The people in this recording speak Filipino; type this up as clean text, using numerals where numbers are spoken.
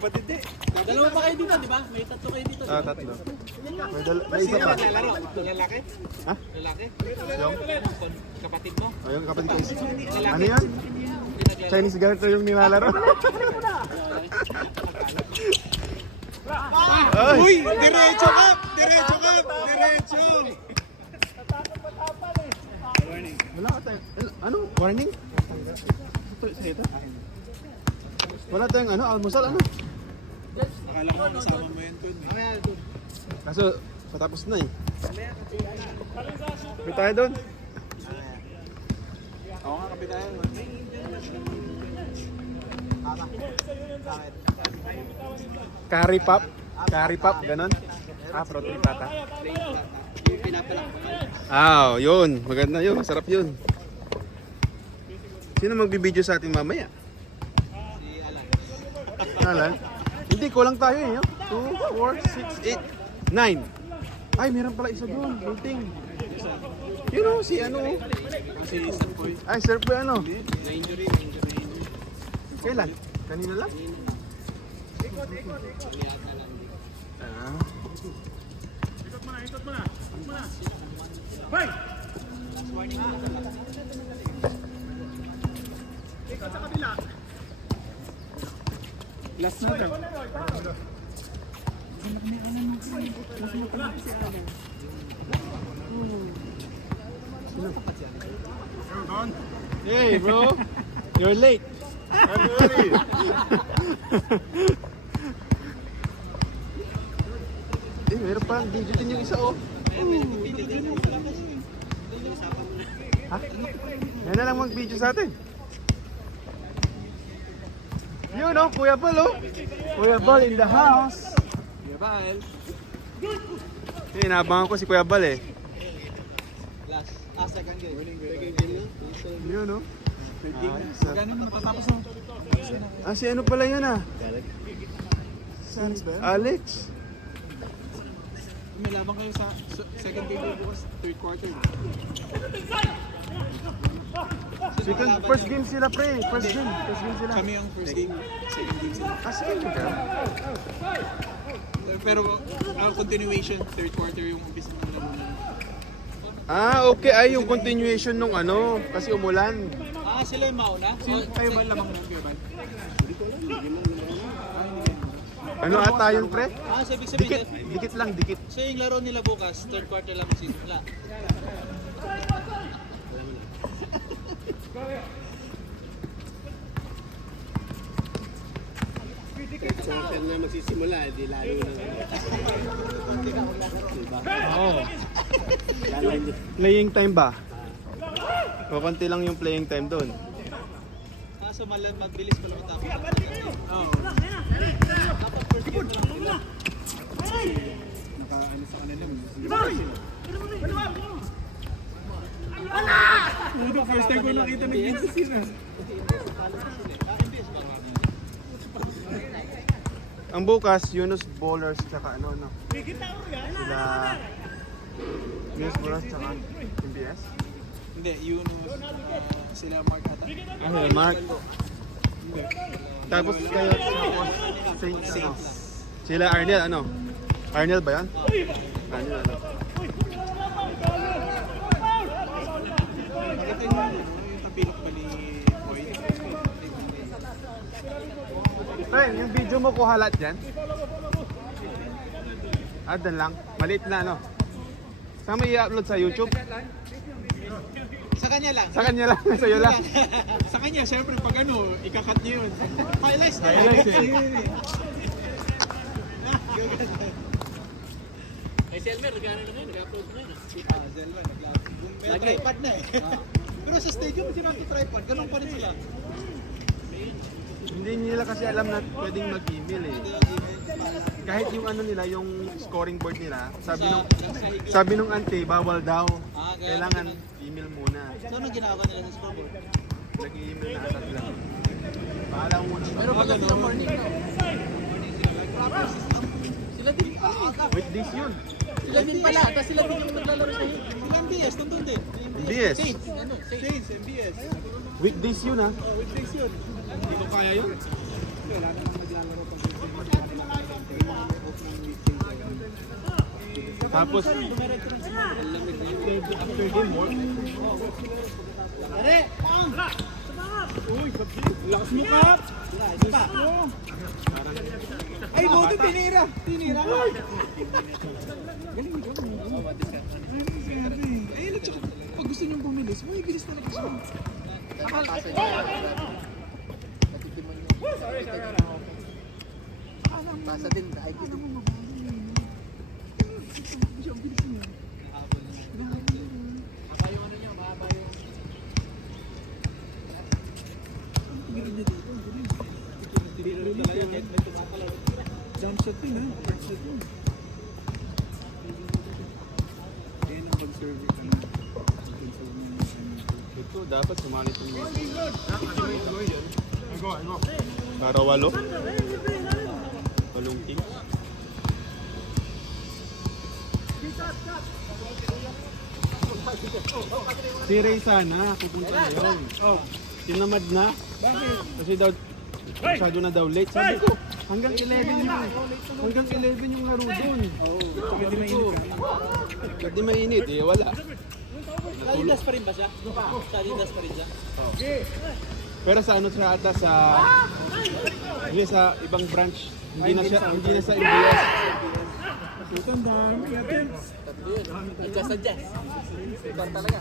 kapatid eh. Dalawa pa kayo dito, di ba? May tatlo kayo dito. Ah, tatlo. May isa pa. Lalaki? Ha? Lalaki? Yung? Kapatid mo? Oh, yung kapatid ko isa. Ano yan? Chinese garter yung nilalaro. Ay! Uy! Diretso kap! Diretso kap! Diretso! Wala ka tayo. Ano? Warning? Ito. Wala tayong ano? Almusal ano? Akala ko kasama mo yan dun eh. Kaso patapos na eh. May tayo doon. Oo nga, kapitayan. Curry pop. Curry pop, ganon. Ah, protein pata. Yung pinapalak. Ah, yun. Maganda yun. Masarap yun. Sino magbibideo sa atin mamaya? Si Alan. Alan? Hindi, kulang tayo eh. 2, 4, 6, 8, 9. Ay, meron pala isa doon. Bunting. Yun o, si ano. Kasi isang boy. Ay, sir po ano. Na-injury. Kailan? Kanina lang? Ah. Last na daw. Hey bro, you're late. I'm ready. Meron pa video din yung isa oh. Ha? Yan na lang mag-video sa atin. Yun oh, Kuya Bal oh. Kuya Bal in the house. Kuya Bal. Inabangan ko si Kuya Bal eh. Last. Second game. Yun oh. Magkano na matatapos mo? Ah, si ano pala yan ah? Sans ba? Alex. May labang kayo sa second game bukas, third quarter. First game sila pre. First game sila. Kami ang first game, second game sila. Ah, second game ka? Pero ang continuation, third quarter yung umpisa ng lamunan. Ah, okay. Ay, yung continuation nung ano. Kasi umulan. Sila yung mauna? Kayo ba lamang nun, Kuya Bal? Ano ata yun pre? So ibig sabihin, Dikit lang, dikit. so yung laro nila bukas, third quarter lang magsisimula. Saan na magsisimula, di lalo na. Oo. Playing time ba? O konti lang yung playing time doon. So magbilis pa lang tapos. Oo. Naka-ano sa kanila. Puto, first time ko nakita nag-video sila. Ang bukas, Yunus Bowlers tsaka ano, no? Sila Yunus Bowlers tsaka MBS. Hindi, Yunus, sila Mark ata. Ah, Mark. Tapos kayo Saints ano? Sila Arnel ano? Arnel ba yan? Arnel ano? Nakita niyo yung tapilok ba ni Boy? Friend, yung video mo ko halat yan? Ah, dan lang. Maliit na no? Saan mo i-upload sa YouTube? Sa kanya lang. Sa kanya lang, sa'yo lang. Sa kanya, syempre pag ano, ikakat niya yun. Highlights na. Highlights eh. Si Elmer, nag-ano na ngayon, nag-upload na ngayon. Zelva, naglaro. May tripod na eh. Pero sa stadium, hindi natin tripod. Ganun pa rin sila. Hindi nila kasi alam na pwedeng mag-email eh. Kahit yung ano nila, yung scoring board nila, sabi nung auntie, bawal daw. Kailangan email muna. So, anong ginagawa nila sa scoreboard? Nag-email na ata sila. Bahala mo muna. Pero pag sa morning, no? Sila din pala. Weekdays yun. Sila din pala. Tapos sila din yung naglalaro sa hit. Sila MBS, nandun din. MBS. Saints, ano? Saints. MBS. Weekdays yun ha. Weekdays yun. Hindi ko kaya yun. Wala namang naglalaro pag Tapos, after game, more. Lakas mo, Kap! Ay, buti tinira! Tinira nga! Galing mo, galing mo. Ayun, at saka, pag gusto niyong bumilis, may bilis talaga siya. Pasa din, kahit ito. Jump shot din, ha? First shot din. Ayun ang pag-service. Ito, dapat sumali itong para walo. Walong team. Si Ray sana, pupunta na yun. Tinamad na. Bakit? Kasi daw, masyado na daw late. Sabi ko, hanggang 11 yun. Hanggang 11 yung laro dun. Sabi ko, hindi mainit eh, wala. Adidas pa rin ba siya? Sa Adidas pa rin siya? Pero sa ano siya ata sa hindi sa ibang branch, hindi na sa MBS. Ang dami. Adjust. Ikaw talaga.